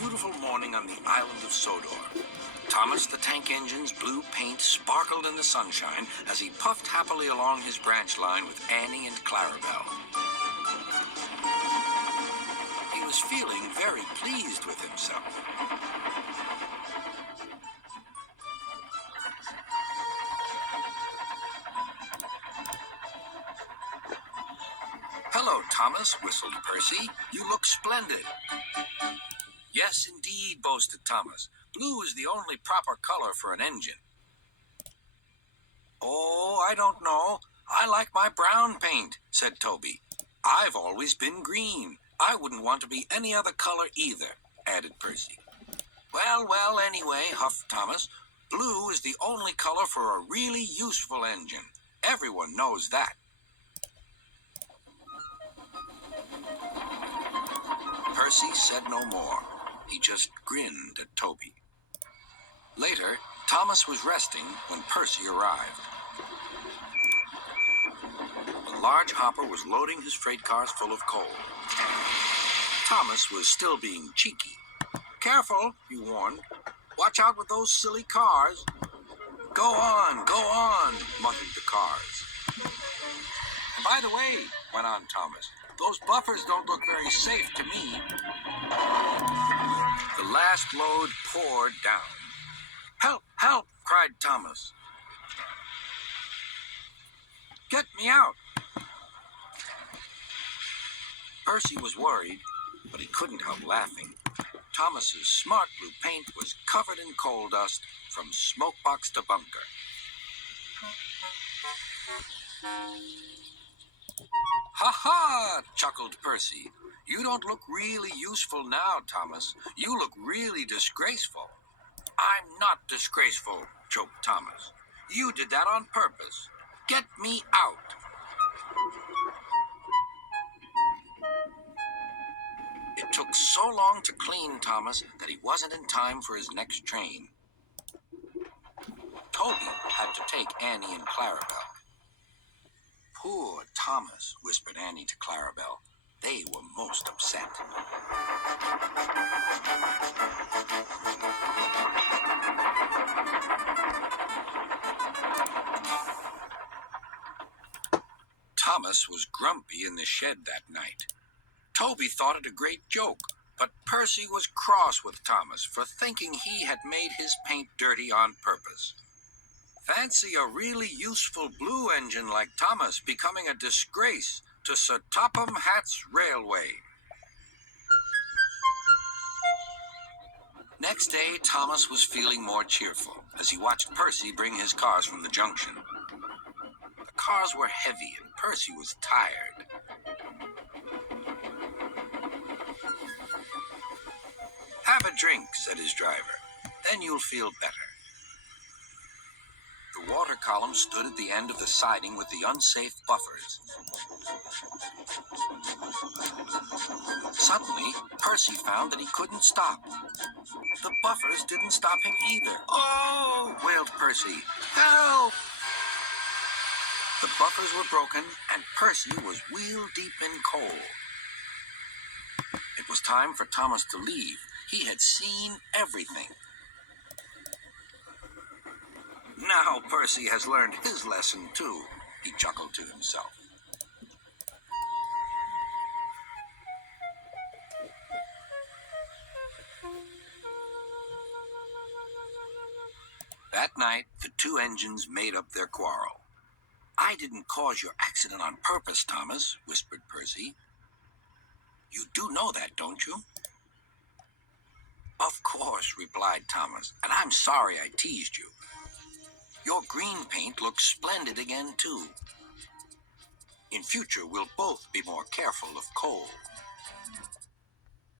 beautiful morning on the island of Sodor. Thomas the Tank Engine's blue paint sparkled in the sunshine as he puffed happily along his branch line with Annie and Clarabelle. He was feeling very pleased with himself. "Hello, Thomas," whistled Percy. "You look splendid." "Yes, indeed," boasted Thomas. "Blue is the only proper color for an engine." "Oh, I don't know. I like my brown paint," said Toby. "I've always been green. I wouldn't want to be any other color either," added Percy. Well, anyway," huffed Thomas, "blue is the only color for a really useful engine. Everyone knows that." Percy said no more. He just grinned at Toby. Later, Thomas was resting when Percy arrived. A large hopper was loading his freight cars full of coal. Thomas was still being cheeky. "Careful," he warned. "Watch out with those silly cars." Go on," muttered the cars. "By the way," went on Thomas, "those buffers don't look very safe to me." The last load poured down. "Help, help," cried Thomas. "Get me out." Percy was worried, but he couldn't help laughing. Thomas's smart blue paint was covered in coal dust from smokebox to bunker. "Ha ha!" chuckled Percy. "You don't look really useful now, Thomas. You look really disgraceful." "I'm not disgraceful," choked Thomas. "You did that on purpose. Get me out." It took so long to clean Thomas that he wasn't in time for his next train. Toby had to take Annie and Clarabelle. "Poor Thomas," whispered Annie to Clarabelle. They were most upset. Thomas was grumpy in the shed that night. Toby thought it a great joke, but Percy was cross with Thomas for thinking he had made his paint dirty on purpose. Fancy a really useful blue engine like Thomas becoming a disgrace to Sir Topham Hatt's railway. Next day, Thomas was feeling more cheerful as he watched Percy bring his cars from the junction. The cars were heavy and Percy was tired. "Have a drink," said his driver. "Then you'll feel better." The water column stood at the end of the siding with the unsafe buffers. Suddenly, Percy found that he couldn't stop. The buffers didn't stop him either. "Oh!" wailed Percy. "Help!" The buffers were broken, and Percy was wheel-deep in coal. It was time for Thomas to leave. He had seen everything. "Now Percy has learned his lesson, too," he chuckled to himself. That night, the two engines made up their quarrel. "I didn't cause your accident on purpose, Thomas," whispered Percy. "You do know that, don't you?" "Of course," replied Thomas, "and I'm sorry I teased you. Your green paint looks splendid again, too. In future, we'll both be more careful of coal."